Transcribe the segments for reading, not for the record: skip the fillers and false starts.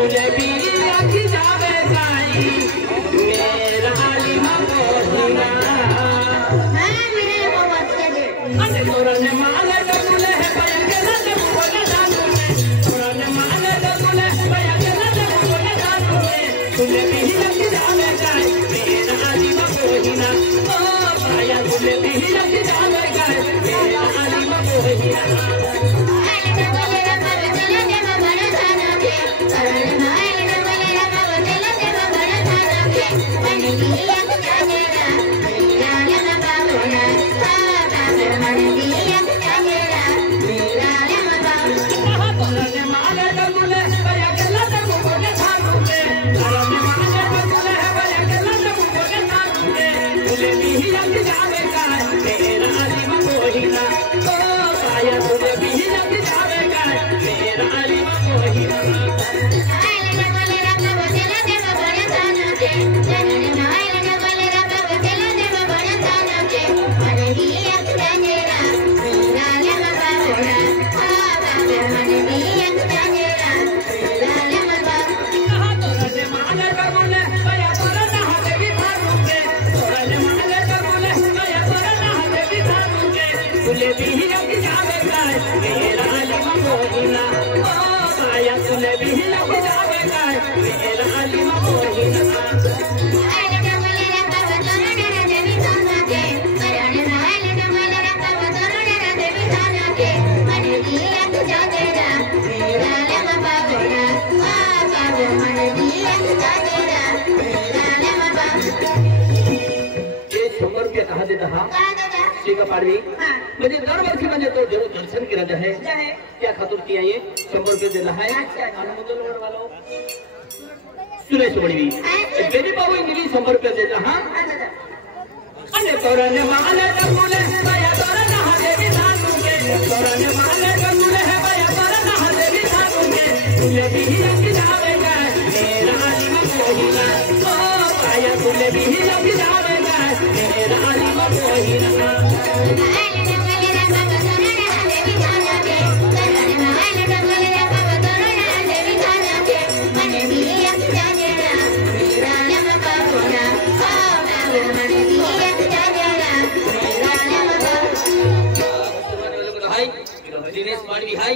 तुले भी लग जावे गाई मेरा आलिमा मोहिना अरे तोरा ने माले डगुले है भैया के नद बोले जानू में तोरा ने माले डगुले भैया के नद बोले जानू में तुले भी लग जावे गाई मेरा आलिमा मोहिना ओ भैया तुले भी लग जावे गाई मेरा आलिमा मोहिना म्हणजे दरवर्षी म्हणजे तो देव दर्शन केला आहे त्या खातूर की आहे 100 रुपये दिला आहे आणि मुदलवर वालो सुरेश वडवी बेनी बाबू इंग्लिश 100 रुपये दिला हा आणि तोरने माले डगुले भैया तोरने हादेवी धानुगे तोरने माले डगुले है भैया तोरने हादेवी धानुगे तुले भी लग जावेगा मेरा आलिमा मोहिना ओ भैया तुले भी लग जावेगा मेरा आलिमा मोहिना दिनेश पाडवी है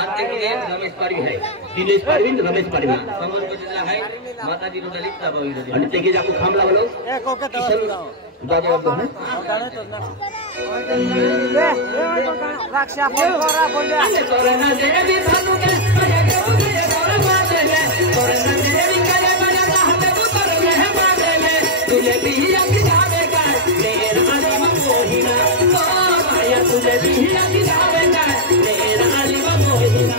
आते के रमेश पाडवी है दिनेश पाडवी रमेश पाडवी समोर बजला है माता जी रो दलित ता बावी आणि ते के जाको खाम लावलो ए कोके दादा बाबू है गाणे तो ना रक्षा पोरा बोल्या तोरना देवी थानु के तोरा मादेले तोरना देवी करे बना हाथ उतर में मादेले तुले भी लग जावेगा मेरा आलिमा मोहिना ओ भैया तुले भी लग जावेगा मेरा आलिमा मोहिना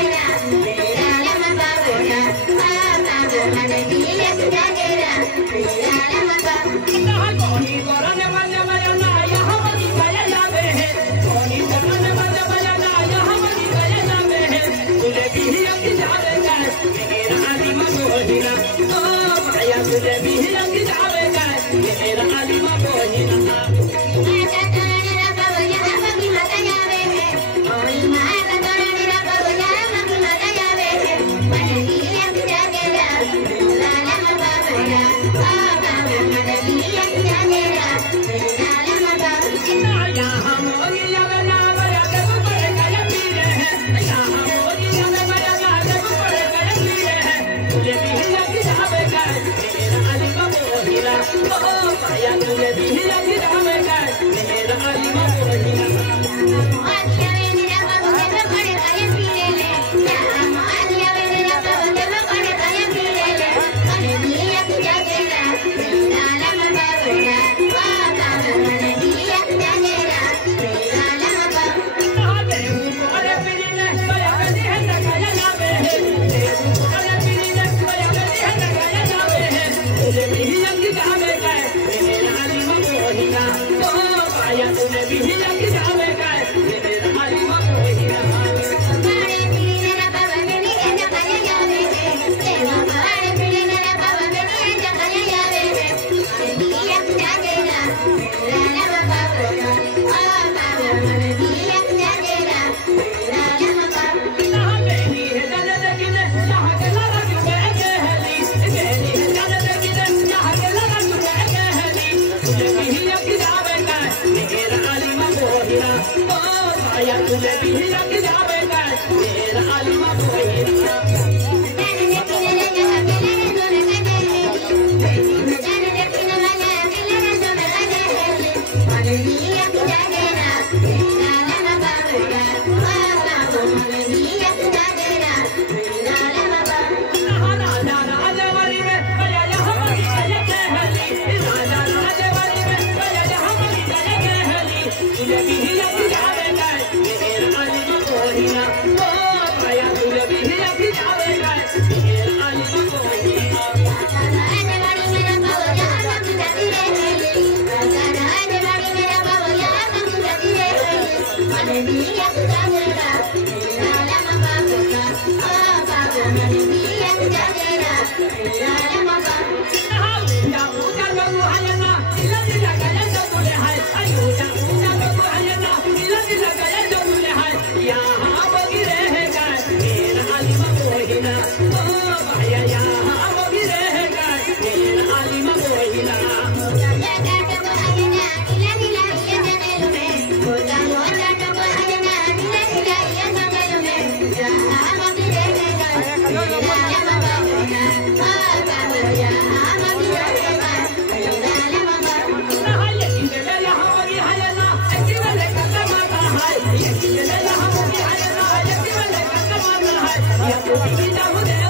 Yeah. Yeah.